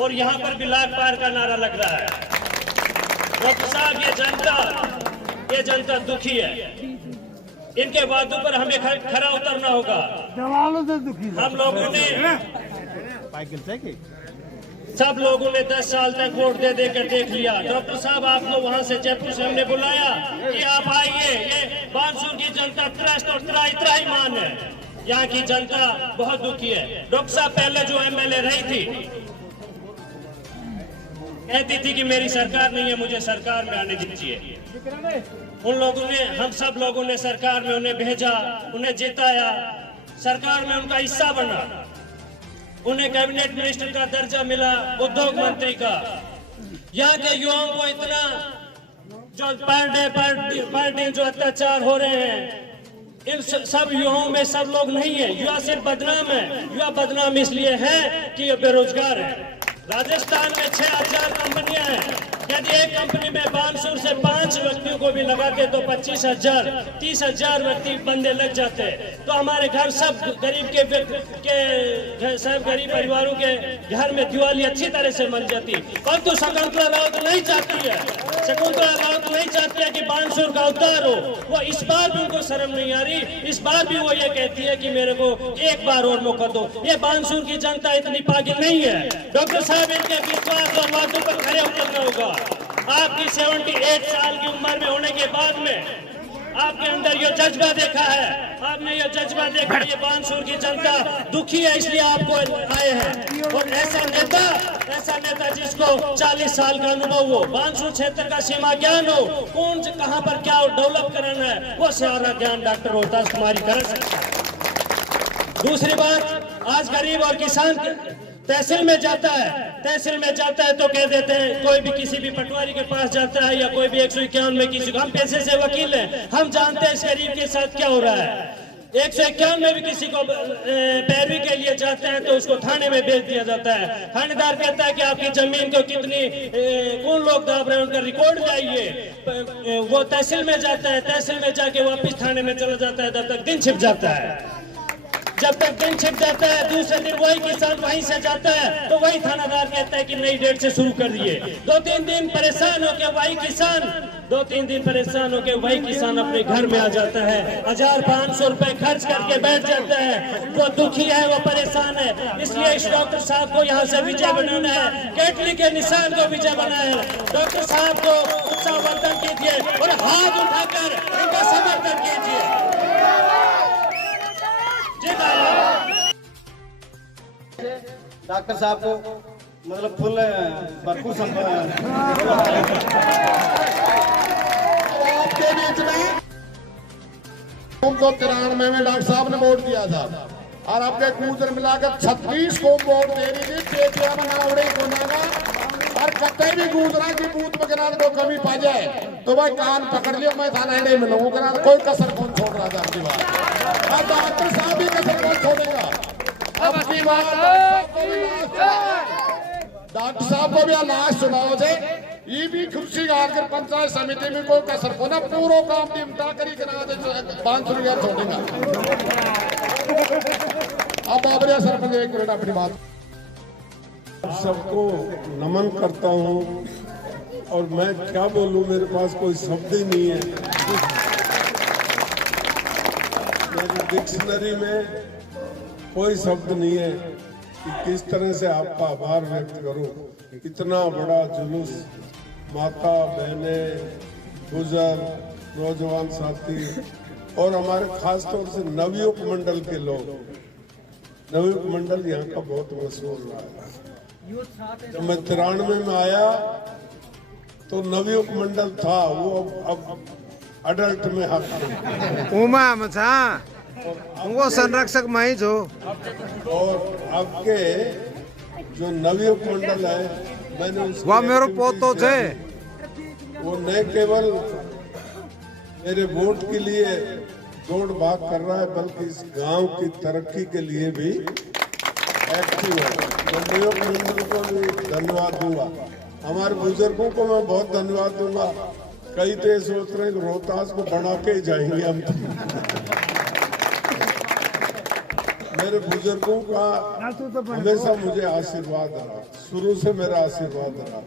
और यहाँ पर भी लाख पार का नारा लग रहा है। डॉक्टर साहब, ये जनता दुखी है। इनके वादों पर हमें खरा उतरना होगा। हम लोगों ने सब लोगों ने 10 साल तक वोट दे देकर देख लिया। डॉक्टर साहब, आपको वहां से जयपुर से हमने बुलाया कि आप आइए। ये बानसूर की जनता त्रस्त और त्राहीमाम है। यहाँ की जनता बहुत दुखी है। डॉक्टर साहब, पहले जो एमएलए रही थी कहती थी कि मेरी सरकार नहीं है, मुझे सरकार में आने दीजिए। उन लोगों ने, हम सब लोगों ने सरकार में उन्हें भेजा, उन्हें जिताया, सरकार में उनका हिस्सा बना, उन्हें कैबिनेट मिनिस्टर का दर्जा मिला, उद्योग मंत्री का। यहाँ के युवाओं को इतना जो पर डे जो अत्याचार हो रहे हैं, इन सब युवाओं में सब लोग नहीं है। युवा सिर्फ बदनाम है। युवा बदनाम इसलिए है कि ये बेरोजगार है। राजस्थान में 6000 कंपनियां हैं। यदि एक कंपनी में बानसूर से 5 व्यक्तियों को भी लगाते तो 25,000 30,000 व्यक्ति बंदे लग जाते। तो हमारे घर सब गरीब के सब गरीब परिवारों के घर में दिवाली अच्छी तरह से मल जाती। परंतु शकुंतला रावत नहीं चाहती है। शकुंतला रावत नहीं चाहती है कि बानसूर का उद्धार हो। वो इस बार भी उनको शर्म नहीं आ रही। इस बार भी वो ये कहती है कि मेरे को एक बार और मौका दो। ये बानसूर की जनता इतनी पागल नहीं है। डॉक्टर साहब, इनके विश्वास और बातों पर खड़े उतरना होगा। आपकी 78 साल की उम्र में होने के बाद में आपके अंदर ये जज्बा देखा है। आपने ये जज्बा देखा। ये बानसूर की जनता दुखी है, इसलिए आपको आए हैं। और ऐसा नेता जिसको 40 साल का अनुभव हो, बानसूर क्षेत्र का सीमा ज्ञान हो, कौन से कहां पर क्या डेवलप कराना है, वो सारा ज्ञान डॉक्टर रोहतास कुमारी कर सकता है। दूसरी बात, आज गरीब और किसान तहसील में जाता है तो कह देते हैं, कोई भी किसी भी पटवारी के पास जाता है या कोई भी 151 में किसी को, हम पैसे से वकील हैं, हम जानते हैं इस गरीब के साथ क्या हो रहा है। 151 में भी किसी को पैरवी के लिए जाते हैं तो उसको थाने में भेज दिया जाता है। थानेदार कहता है कि आपकी जमीन को कितनी कौन लोग दाब रहे हैं, उनका रिकॉर्ड लाइए। वो तहसील में जाता है, तहसील में जाके वापिस थाने में चला जाता है, तब तक दिन छिप जाता है। जब तक दिन छिप जाता है, दूसरे दिन वही किसान वहीं से जाता है तो वही थानादार कहता है कि नई डेट से शुरू कर दिए। 2-3 दिन परेशान होकर वही किसान अपने घर में आ जाता है। 1500 रुपए खर्च करके बैठ जाता है। वो दुखी है, वो परेशान है। इसलिए इस डॉक्टर साहब को यहाँ से विजय बनाना है। केटली के निशान को विजय बनाना है। डॉक्टर साहब को उत्साहवर्धन कीजिए और हाथ उठाकर इनका समर्थन कीजिए। डॉक्टर साहब को मतलब फुल भरपूर आपके बीच में 1993 में डॉक्टर साहब ने वोट दिया था और आपके कूदर मिलाकर 36 को वोट दे रही थी। और कतई भी गूंजना की बूथ में को कमी पा जाए तो भाई कान पकड़ लियो, मैं थाना नहीं मिलूंगा। कोई कसर कौन छोड़ रहा था आपकी बात। और डॉक्टर साहब भी कसर कौन छोड़ेगा अपनी बात। डॉक्टर साहब को भी लास्ट चुनाव से ये भी खुशी आकर पंचायत समिति में कोई कसर को ना पूरा काम निपटा करी करा दे 500 रुपया छोड़ेगा। अब बाबरिया सरपंच एक मिनट अपनी बात। सबको नमन करता हूँ और मैं क्या बोलूँ, मेरे पास कोई शब्द ही नहीं है। मेरी डिक्शनरी में कोई शब्द नहीं है कि किस तरह से आपका आभार व्यक्त करूं। इतना बड़ा जुलूस, माता बहने, बुजुर्ग, नौजवान साथी और हमारे खास तौर से नवयुवक मंडल के लोग। नवयुवक मंडल यहाँ का बहुत मशहूर रहा है। जब मैं 93 में आया तो नवयुवक मंडल था, वो अब अडल्ट में वो संरक्षक मैं जो। और आपके जो नवयुवक मंडल है, मैंने वह मेरे पोतो थे। वो न केवल मेरे वोट के लिए दौड़ भाग कर रहा है, बल्कि इस गांव की तरक्की के लिए भी एक्टिव है। नवयुवक मंडल को भी धन्यवाद दूंगा। हमारे बुजुर्गों को मैं बहुत धन्यवाद दूंगा। कई तो ये सोच रहे हैं कि रोहतास को बना के ही जाएंगे हम। मेरे बुजुर्गों का हमेशा मुझे आशीर्वाद रहा। शुरू से मेरा आशीर्वाद रहा।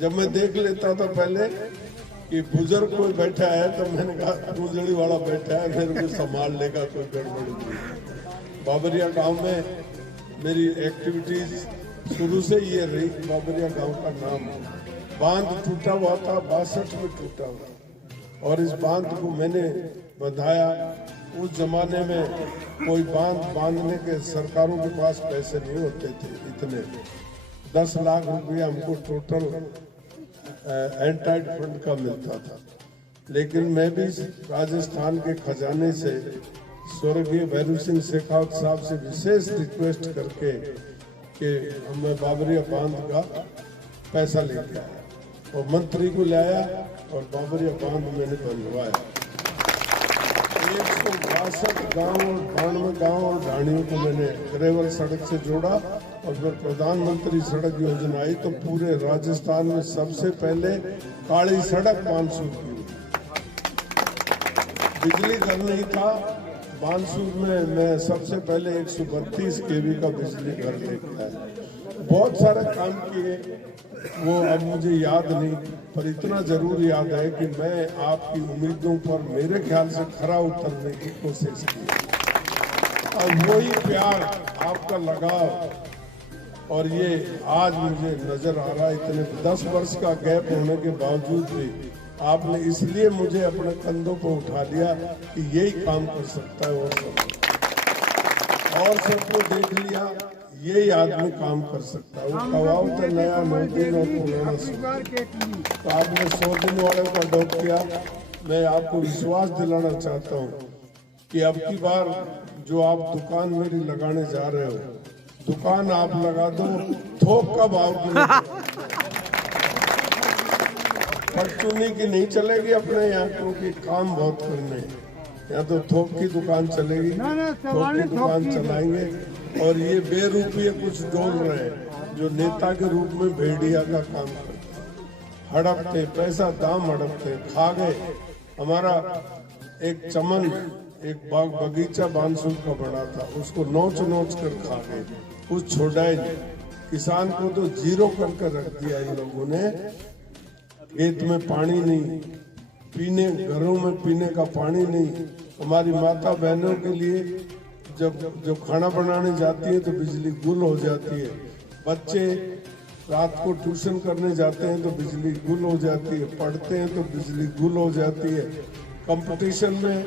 जब मैं देख लेता था पहले कि बुजुर्ग कोई बैठा है तो मैंने कहा गुजड़ी वाला बैठा है, मेरे को संभाल लेगा, कोई गड़बड़ नहीं। बाबरिया गांव में मेरी एक्टिविटीज शुरू से ये रही। बाबरिया गांव का नाम बांध टूटा हुआ था, 62 में टूटा हुआ, और इस बांध को मैंने बंधाया। उस जमाने में कोई बांध बांधने के सरकारों के पास पैसे नहीं होते थे इतने। 10 लाख रुपया हमको टोटल एंटाइड फंड का मिलता था, लेकिन मैं भी राजस्थान के खजाने से स्वर्गीय भैरू सिंह शेखावत साहब से विशेष रिक्वेस्ट करके कि मैं बाबरिया बांध का पैसा लेके आया और मंत्री को लाया और बाबरिया बांध मैंने बनवाया। 162 गांव और 92 गांव और ढाणियों को मैंने ग्रेवल सड़क से जोड़ा, और जब प्रधानमंत्री सड़क योजना आई तो पूरे राजस्थान में सबसे पहले काली सड़क बानसूर की। बिजली घर नहीं था बानसूर में, मैं सबसे पहले 132 केवी का बिजली घर लेके आया। बहुत सारे काम किए, वो अब मुझे याद नहीं, पर इतना जरूर याद है कि मैं आपकी उम्मीदों पर मेरे ख्याल से खरा उतरने की कोशिश की, और वही प्यार, आपका लगाव, और ये आज मुझे नजर आ रहा है। इतने 10 वर्ष का गैप होने के बावजूद भी आपने इसलिए मुझे अपने कंधों पर उठा लिया कि यही काम कर सकता है, और सबको देख लिया यही आदमी काम कर सकता है। वो कवाओ तो नया 9 दिन और पुराना 100। तो आपने 100 दिन वाले को अडॉप्ट किया। मैं आपको विश्वास दिलाना चाहता हूँ कि अब की बार जो आप दुकान मेरी लगाने जा रहे हो, दुकान आप लगा दो थोक का भाव परचूनी की नहीं चलेगी अपने यहाँ, क्योंकि काम बहुत करने हैं। यहाँ तो थोक की दुकान चलेगी, थोक की दुकान चलाएंगे। और ये बेरूपीय कुछ डोल रहे हैं जो नेता के रूप में भेड़िया का काम करते, हड़पते पैसा, दाम हड़पते, खा गए। हमारा एक चमन, एक बाग बगीचा बानसूर का बड़ा था, उसको नोच नोच कर खा गए, कुछ छोड़ा ही नहीं। किसान को तो जीरो करके रख दिया इन लोगों ने। खेत में पानी नहीं, पीने घरों में पीने का पानी नहीं। हमारी माता बहनों के लिए जब खाना बनाने जाती है तो बिजली गुल हो जाती है। बच्चे रात को ट्यूशन करने जाते हैं तो बिजली गुल हो जाती है, पढ़ते हैं तो बिजली गुल हो जाती है। कंपटीशन में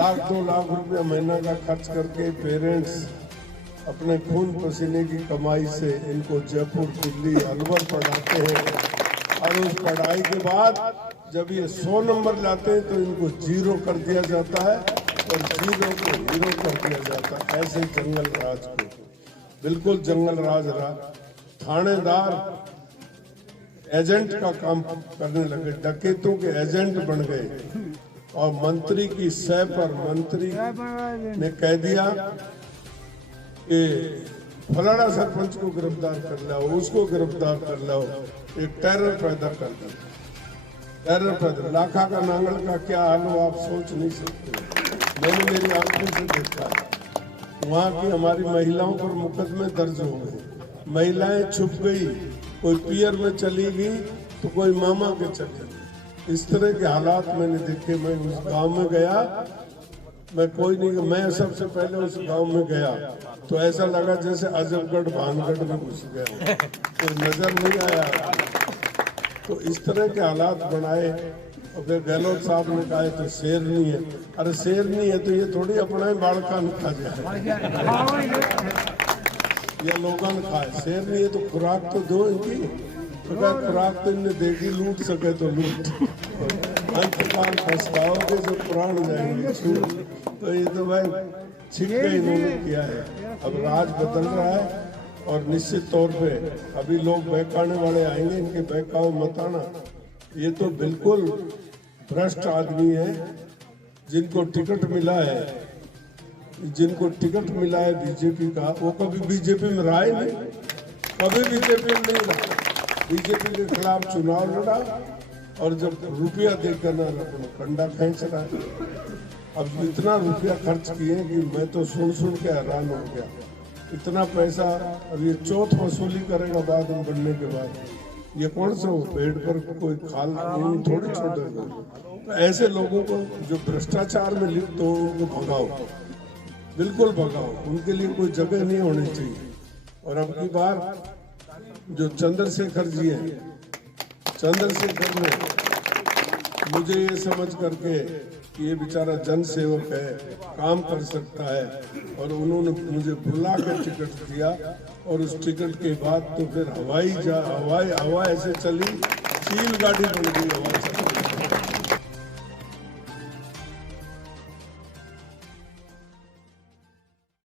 1-2 लाख रुपया महीना का खर्च करके पेरेंट्स अपने खून पसीने की कमाई से इनको जयपुर, दिल्ली, अलवर पढ़ाते हैं, और उस पढ़ाई के बाद जब ये 100 नंबर लाते हैं तो इनको जीरो कर दिया जाता है, और जीरो को हीरो कर दिया जाता है। ऐसे जंगल राज को बिल्कुल जंगल राज रहा। थानेदार एजेंट का काम करने लगे, डकैतों के एजेंट बन गए, और मंत्री की सह पर मंत्री ने कह दिया कि फलाना सरपंच को गिरफ्तार कर लाओ, उसको गिरफ्तार कर लाओ। एक टेरर पैदा कर दिया, टेरर पैदा। लाखा का नांगल का क्या हाल हो आप सोच नहीं सकते। मैंने मेरी आंखों से देखा, वहाँ की हमारी महिलाओं पर मुकदमे दर्ज हो गए। महिलाएं छुप गई, कोई पियर में चली गई तो कोई मामा के चले। इस तरह के हालात मैंने देखे। मैं उस गांव में गया, मैं कोई नहीं, मैं सबसे पहले उस गांव में गया तो ऐसा लगा जैसे अजबगढ़ भानगढ़ में घुस गया, कोई नजर नहीं आया। तो इस तरह के हालात बनाए। और फिर गहलोत साहब ने कहा तो शेर नहीं है। अरे शेर नहीं है तो ये थोड़ी अपना ही बाड़का न खा जाए या लोगन खाए। शेर नहीं है तो खुराक तो दो इनकी, तो क्या खुराक तो इनने देगी, लूट सके तो लूट, अंतकाल पछताओगे जो प्राण जाएंगे छूट। तो ये तो भाई छिप के इन्होंने किया है। अब राज बदल रहा है, और निश्चित तौर पे अभी लोग बहकाने वाले आएंगे, इनके बहकाव मत आना। ये तो बिल्कुल भ्रष्ट आदमी है। जिनको टिकट मिला है, जिनको टिकट मिला है बीजेपी का, वो कभी बीजेपी में रहा ही नहीं, कभी बीजेपी में नहीं रहा। बीजेपी के खिलाफ चुनाव लड़ा, और जब रुपया देकर ना कंडा खींच रहा है। अब इतना रुपया खर्च किए कि मैं तो सुन के हैरान हो गया। इतना पैसा, और ये चौथ वसूली करेगा बाद में बनने के बाद। ये कौन सा पेड़ पर कोई खाल थोड़ी छोड़ेगा। तो ऐसे लोगों को जो भ्रष्टाचार में लिप्त हो उनको भगाओ, बिल्कुल भगाओ, उनके लिए कोई जगह नहीं होनी चाहिए। और अब की बार जो चंद्रशेखर जी हैं, चंद्रशेखर ने मुझे ये समझ करके कि ये बेचारा जन सेवक है, काम कर सकता है, और उन्होंने मुझे बुला कर टिकट दिया। और उस टिकट के बाद तो फिर हवा ऐसे चली, चील गाड़ी बन गई हवा से।